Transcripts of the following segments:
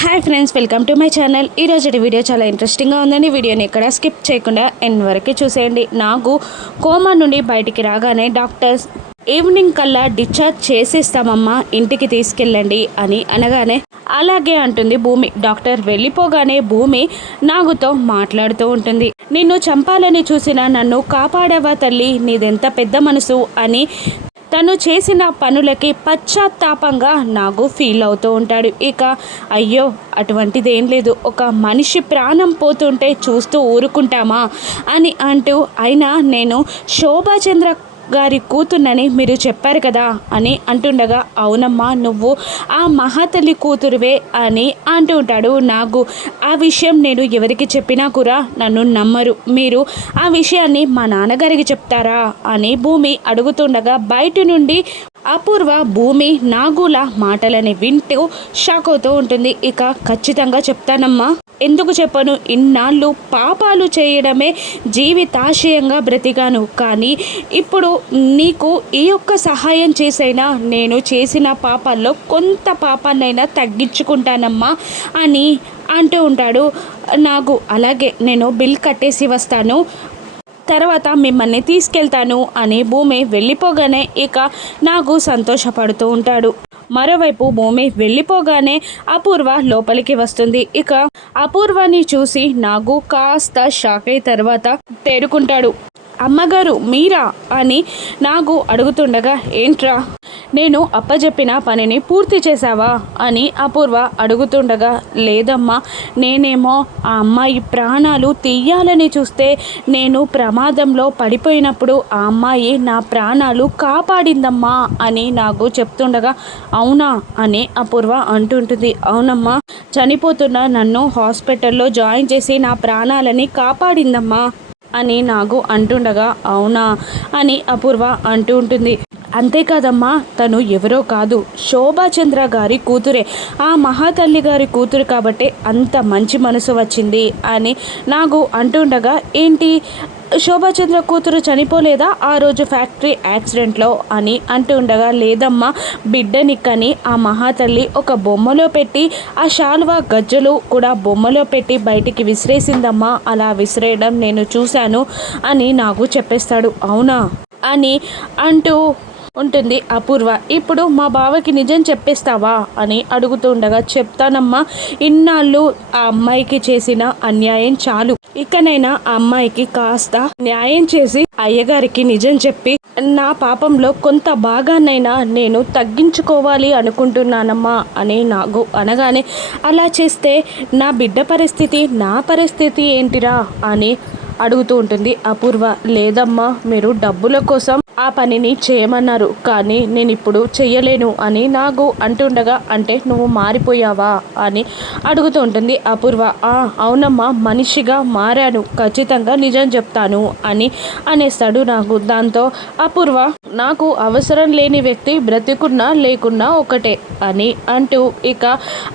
Hi friends welcome to my channel. ఈరోజు video చాలా ఇంట్రెస్టింగ్గా ఉందండి. వీడియోని ఎక్కడ స్కిప్ చేయకుండా ఎండ్ వరకు చూసేయండి. నాకు కోమా నుండి బయటికి రాగానే డాక్టర్స్ ఈవినింగ్ కల్లా డిశ్చార్జ్ చేసేస్తామమ్మా ఇంటికి తీసుకెళ్ళండి అని అనగానే అలాగే అంటుంది భూమి. డాక్టర్ వెళ్ళిపోగానే భూమి నాగుతో మాట్లాడుతూ ఉంటుంది. నిన్ను చంపాలని చూసిన నన్ను కాపాడవా తల్లి? నీదెంత పెద్ద మనసు అని తను చేసిన పనులకి పశ్చాత్తాపంగా నాకు ఫీల్ అవుతూ ఉంటాడు. ఇక అయ్యో అటువంటిది ఏం లేదు. ఒక మనిషి ప్రాణం పోతుంటే చూస్తూ ఊరుకుంటామా అని అంటూ అయినా నేను శోభాచంద్ర గారి కూతుర్నని మీరు చెప్పారు కదా అని అంటుండగా అవునమ్మా నువ్వు ఆ మహాతల్లి కూతురువే అని అంటూ ఉంటాడు నాగు. ఆ విషయం నేను ఎవరికి చెప్పినా కూడా నన్ను నమ్మరు. మీరు ఆ విషయాన్ని మా నాన్నగారికి చెప్తారా అని భూమి అడుగుతుండగా బయట నుండి అపూర్వ భూమి నాగుల మాటలని వింటూ షాక్ అవుతూ ఉంటుంది. ఇక ఖచ్చితంగా చెప్తానమ్మా. ఎందుకు చెప్పను? ఇన్నాళ్ళు పాపాలు చేయడమే జీవితాశయంగా బ్రతికాను. కానీ ఇప్పుడు నీకు ఈ యొక్క సహాయం చేసైనా నేను చేసిన పాపాల్లో కొంత పాపాన్నైనా తగ్గించుకుంటానమ్మా అని అంటూ ఉంటాడు. నాకు అలాగే నేను బిల్ కట్టేసి వస్తాను. తర్వాత మిమ్మల్ని తీసుకెళ్తాను అని భూమి వెళ్ళిపోగానే ఇక నాకు సంతోషపడుతూ ఉంటాడు. మరోవైపు భూమి వెళ్ళిపోగానే అపూర్వ లోపలికి వస్తుంది. ఇక అపూర్వని చూసి నాగు కాస్త షాక్ అయిన తర్వాత తేరుకుంటాడు. అమ్మగారు మీరా? అని నాకు అడుగుతుండగా ఏంట్రా? నేను అప్పజెప్పిన పనిని పూర్తి చేశావా? అని అపూర్వ అడుగుతుండగా లేదమ్మా నేనేమో ఆ అమ్మాయి ప్రాణాలు తీయాలని చూస్తే నేను ప్రమాదంలో పడిపోయినప్పుడు ఆ అమ్మాయి నా ప్రాణాలు కాపాడిందమ్మా అని నాకు చెప్తుండగా అవునా అని అపూర్వ అంటుంటుంది. అవునమ్మా చనిపోతున్న నన్ను హాస్పిటల్లో జాయిన్ చేసి నా ప్రాణాలని కాపాడిందమ్మా అని నాకు అంటుండగా అవునా అని అపూర్వ అంటూ ఉంటుంది. అంతేకాదమ్మా తను ఎవరో కాదు. శోభాచంద్ర గారి కూతురే. ఆ మహాతల్లి గారి కూతురు కాబట్టి అంత మంచి మనసు వచ్చింది అని నాకు అంటుండగా ఏంటి? శోభాచంద్ర కూతురు చనిపోలేదా? ఆ రోజు ఫ్యాక్టరీ యాక్సిడెంట్లో అని అంటుండగా లేదమ్మా బిడ్డనిక్కని ఆ మహాతల్లి ఒక బొమ్మలో పెట్టి ఆ శాలువా గజ్జలు కూడా బొమ్మలో పెట్టి బయటికి విసిరేసిందమ్మా. అలా విసిరేయడం నేను చూశాను అని నాకు చెప్పేస్తాడు. అవునా? అని అంటూ ఉంటుంది. అపూర్వ ఇప్పుడు మా బావకి నిజం చెప్పేస్తావా? అని అడుగుతుండగా చెప్తానమ్మా ఇన్నాళ్ళు ఆ అమ్మాయికి చేసిన అన్యాయం చాలు. ఇకనైనా ఆ అమ్మాయికి కాస్త న్యాయం చేసి అయ్యగారికి నిజం చెప్పి నా పాపంలో కొంత భాగాన్నైనా నేను తగ్గించుకోవాలి అనుకుంటున్నానమ్మా అని నాకు అనగానే అలా చేస్తే నా బిడ్డ పరిస్థితి నా పరిస్థితి ఏంటిరా? అని అడుగుతూ ఉంటుంది అపూర్వ లేదమ్మా మీరు డబ్బుల కోసం ఆ పనిని చేయమన్నారు కానీ నేను ఇప్పుడు చెయ్యలేను అని నాకు అంటుండగా అంటే నువ్వు మారిపోయావా? అని అడుగుతూ ఉంటుంది అపూర్వ ఆ అవునమ్మా మనిషిగా మారాను ఖచ్చితంగా నిజం చెప్తాను అని అనేస్తాడు నాకు దాంతో అపూర్వ నాకు అవసరం లేని వ్యక్తి బ్రతికున్నా లేకున్నా ఒకటే అని అంటూ ఇక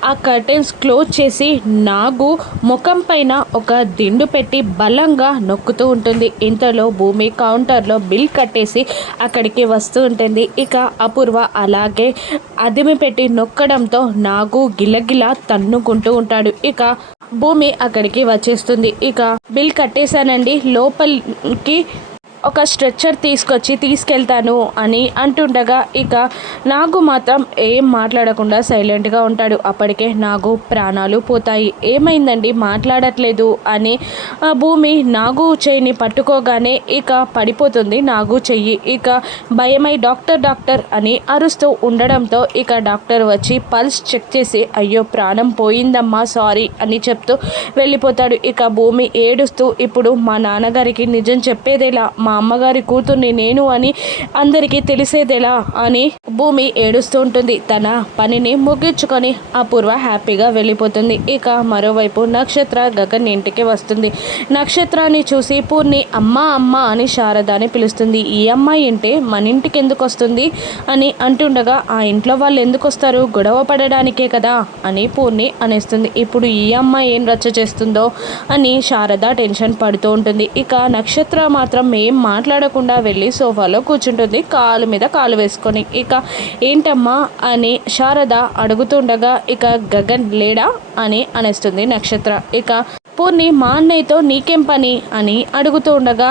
ఆ కర్టెన్స్ క్లోజ్ చేసి నాగు ముఖం పైన ఒక దిండు పెట్టి బలంగా నొక్కుతూ ఉంటుంది. ఇంతలో భూమి కౌంటర్లో బిల్ కట్టేసి అక్కడికి వస్తూ ఉంటుంది. ఇక అపూర్వ అలాగే అదిమి పెట్టి నొక్కడంతో నాగు గిలగిలా తన్నుకుంటూ ఉంటాడు. ఇక భూమి అక్కడికి వచ్చేస్తుంది. ఇక బిల్ కట్టేశానండి. లోపలికి ఒక స్ట్రెచ్చర్ తీసుకొచ్చి తీసుకెళ్తాను అని అంటుండగా ఇక నాగు మాత్రం ఏం మాట్లాడకుండా సైలెంట్గా ఉంటాడు. అప్పటికే నాగు ప్రాణాలు పోతాయి. ఏమైందండి? మాట్లాడట్లేదు అని భూమి నాగు చెయ్యిని పట్టుకోగానే ఇక పడిపోతుంది నాగు చెయ్యి. ఇక భయమై డాక్టర్ డాక్టర్ అని అరుస్తూ ఉండడంతో ఇక డాక్టర్ వచ్చి పల్స్ చెక్ చేసి అయ్యో ప్రాణం పోయిందమ్మా సారీ అని చెప్తూ వెళ్ళిపోతాడు. ఇక భూమి ఏడుస్తూ ఇప్పుడు మా నాన్నగారికి నిజం చెప్పేదేలా? మా అమ్మగారి కూతుర్ని నేను అని అందరికీ తెలిసేదెలా అని భూమి ఏడుస్తూ ఉంటుంది. తన పనిని ముగించుకొని అపూర్వ హ్యాపీగా వెళ్ళిపోతుంది. ఇక మరోవైపు నక్షత్ర గగన్ ఇంటికి వస్తుంది. నక్షత్రాన్ని చూసి పూర్ణి అమ్మ అమ్మ అని శారదాని పిలుస్తుంది. ఈ అమ్మాయి అంటే మన ఇంటికి ఎందుకు వస్తుంది? అని అంటుండగా ఆ ఇంట్లో వాళ్ళు ఎందుకు వస్తారు? గొడవ పడడానికే కదా అని పూర్ణి అనేస్తుంది. ఇప్పుడు ఈ అమ్మాయి ఏం రచ్చ చేస్తుందో? అని శారద టెన్షన్ పడుతూ ఉంటుంది. ఇక నక్షత్ర మాత్రం ఏం మాట్లాడకుండా వెళ్ళి సోఫాలో కూర్చుంటుంది. కాలు మీద కాలు వేసుకొని. ఇక ఏంటమ్మా అని శారద అడుగుతుండగా ఇక గగన్ లేడా అని అనేస్తుంది నక్షత్ర. ఇక పూర్ణి మా అన్నయ్యతో నీకేం పని అని అడుగుతూ ఉండగా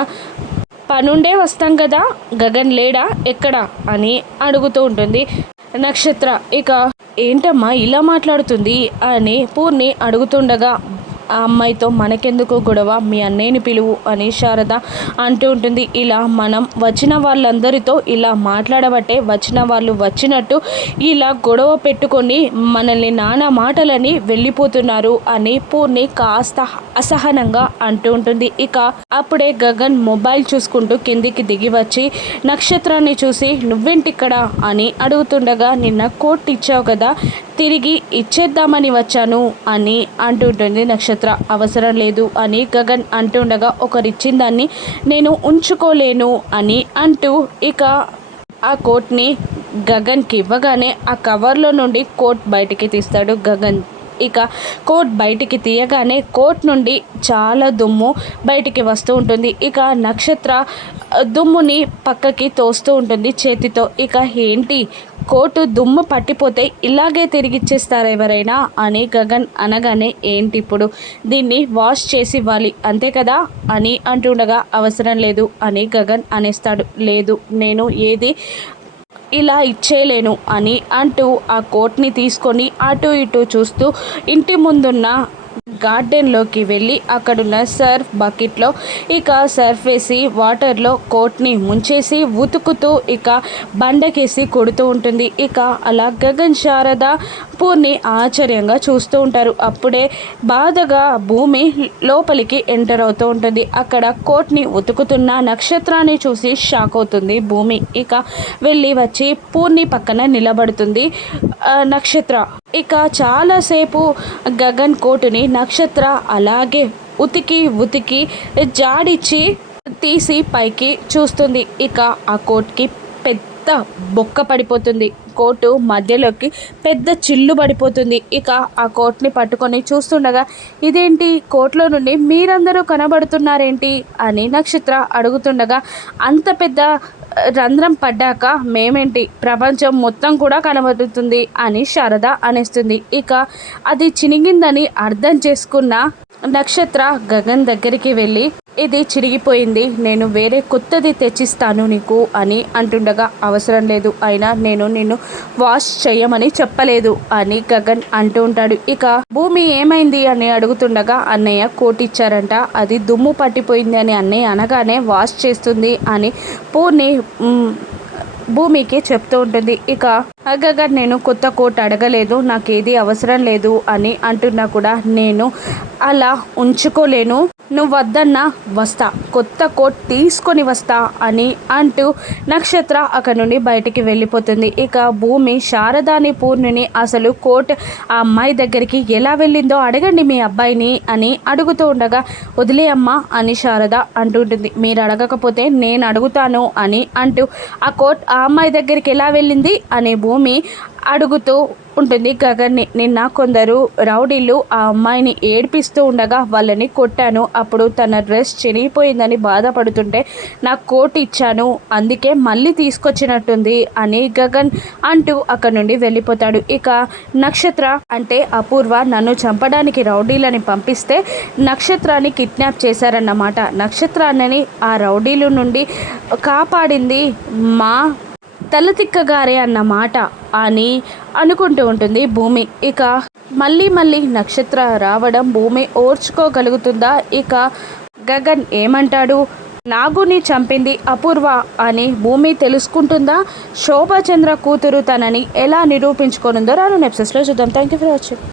పనుండే వస్తాం కదా గగన్ లేడా ఎక్కడ అని అడుగుతూ ఉంటుంది నక్షత్ర. ఇక ఏంటమ్మా ఇలా మాట్లాడుతుంది? అని పూర్ణి అడుగుతుండగా ఆ అమ్మాయితో మనకెందుకు గొడవ మీ అన్నయ్యని పిలువు అని శారద అంటూ ఉంటుంది. ఇలా మనం వచ్చిన వాళ్ళందరితో ఇలా మాట్లాడబట్టే వచ్చిన వాళ్ళు వచ్చినట్టు ఇలా గొడవ పెట్టుకొని మనల్ని నానా మాటలని వెళ్ళిపోతున్నారు అని పూర్ణి కాస్త అసహనంగా అంటూ ఉంటుంది. ఇక అప్పుడే గగన్ మొబైల్ చూసుకుంటూ కిందికి దిగి వచ్చి నక్షత్రాన్ని చూసి నువ్వేంటిక్కడ? అని అడుగుతుండగా నిన్న కోట్ ఇచ్చావు కదా తిరిగి ఇచ్చేద్దామని వచ్చాను అని అంటుంటుంది నక్షత్ర. అవసరం లేదు అని గగన్ అంటుండగా ఒకరిచ్చిన దాన్ని నేను ఉంచుకోలేను అని అంటూ ఇక ఆ కోట్ని గగన్కి ఇవ్వగానే ఆ కవర్లో నుండి కోట్ బయటికి తీస్తాడు గగన్. ఇక కోట్ బయటికి తీయగానే కోట్ నుండి చాలా దుమ్ము బయటికి వస్తూ ఉంటుంది. ఇక నక్షత్ర దుమ్ముని పక్కకి తోస్తూ ఉంటుంది చేతితో. ఇక ఏంటి? కోటు దుమ్ము పట్టిపోతే ఇలాగే తిరిగిచ్చేస్తారు ఎవరైనా? అని గగన్ అనగానే ఏంటి ఇప్పుడు? దీన్ని వాష్ చేసి ఇవ్వాలి. అంతే కదా? అని అంటుండగా అవసరం లేదు అని గగన్ అనేస్తాడు. లేదు నేను ఏది ఇలా ఇచ్చేయలేను అని అంటూ ఆ కోట్ని తీసుకొని అటు ఇటు చూస్తూ ఇంటి ముందున్న గార్డెన్లోకి వెళ్ళి అక్కడున్న సర్ఫ్ బకెట్లో ఇక సర్ఫ్ వేసి వాటర్లో కోట్ని ముంచేసి ఉతుకుతూ ఇక బండకేసి కొడుతూ ఉంటుంది. ఇక అలా గగన్ శారద పూర్ణి ఆశ్చర్యంగా చూస్తూ ఉంటారు. అప్పుడే బాధగా భూమి లోపలికి ఎంటర్ అవుతూ ఉంటుంది. అక్కడ కోట్ని ఉతుకుతున్న నక్షత్రాన్ని చూసి షాక్ అవుతుంది భూమి. ఇక వెళ్ళి వచ్చి పూర్ణి పక్కన నిలబడుతుంది నక్షత్ర. ఇక చాలాసేపు గగన్ కోటుని నక్షత్ర అలాగే ఉతికి ఉతికి జాడిచ్చి తీసి పైకి చూస్తుంది. ఇక ఆ కోట్కి పెద్ద బొక్క పడిపోతుంది. కోటు మధ్యలోకి పెద్ద చిల్లు పడిపోతుంది. ఇక ఆ కోట్ని పట్టుకొని చూస్తుండగా ఇదేంటి? కోట్లో నుండి మీరందరూ కనబడుతున్నారేంటి? అని నక్షత్ర అడుగుతుండగా అంత పెద్ద రంధ్రం పడ్డాక మేమేంటి? ప్రపంచం మొత్తం కూడా కనబడుతుంది అని శారద అనేస్తుంది. ఇక అది చినిగిందని అర్థం చేసుకున్న నక్షత్ర గగన్ దగ్గరికి వెళ్ళి ఇది చిరిగిపోయింది. నేను వేరే కొత్తది తెచ్చిస్తాను నీకు అని అంటుండగా అవసరం లేదు. అయినా నేను నిన్ను వాష్ చేయమని చెప్పలేదు అని గగన్ అంటూ ఉంటాడు. ఇక భూమి ఏమైంది అని అడుగుతుండగా అన్నయ్య కోటిచ్చారంట. అది దుమ్ము పట్టిపోయింది అని అన్నయ్య అనగానే వాష్ చేస్తుంది అని పూర్ణి భూమికి చెప్తూ ఉంటుంది. ఇక అగ్గగా నేను కొత్త కోట్ అడగలేదు నాకు ఏది అవసరం లేదు అని అంటున్నా కూడా నేను అలా ఉంచుకోలేను. నువ్వు వద్దన్నా వస్తా కొత్త కోట్ తీసుకొని వస్తా అని అంటూ నక్షత్ర అక్కడ నుండి బయటికి వెళ్ళిపోతుంది. ఇక భూమి శారదాని పూర్ణిని అసలు కోట్ ఆ అమ్మాయి దగ్గరికి ఎలా వెళ్ళిందో అడగండి మీ అబ్బాయిని అని అడుగుతూ ఉండగా వదిలే అమ్మ అని శారద అంటుంటుంది. మీరు అడగకపోతే నేను అడుగుతాను అని అంటూ ఆ కోట్ ఆ అమ్మాయి దగ్గరికి ఎలా వెళ్ళింది? అనే భూమి అడుగుతూ ఉంటుంది. గగన్ని నిన్న కొందరు రౌడీలు ఆ అమ్మాయిని ఏడిపిస్తూ ఉండగా వాళ్ళని కొట్టాను. అప్పుడు తన డ్రెస్ చినిగిపోయిందని బాధపడుతుంటే నాకు కోట్ ఇచ్చాను అందుకే మళ్ళీ తీసుకొచ్చినట్టుంది అని గగన్ అంటూ అక్కడ నుండి వెళ్ళిపోతాడు. ఇక నక్షత్ర అంటే అపూర్వ నన్ను చంపడానికి రౌడీలని పంపిస్తే నక్షత్రాన్ని కిడ్నాప్ చేశారన్నమాట. నక్షత్రాన్ని ఆ రౌడీలు నుండి కాపాడింది మా తలతిక్కగారే అన్న మాట అని అనుకుంటూ ఉంటుంది భూమి. ఇక మళ్ళీ మళ్ళీ నక్షత్ర రావడం భూమి ఓర్చుకోగలుగుతుందా? ఇక గగన్ ఏమంటాడు? నాగుని చంపింది అపూర్వ అని భూమి తెలుసుకుంటుందా? శోభాచంద్ర కూతురు తనని ఎలా నిరూపించుకోనుందో రాను నెప్సెస్లో చూద్దాం. Thank you for watching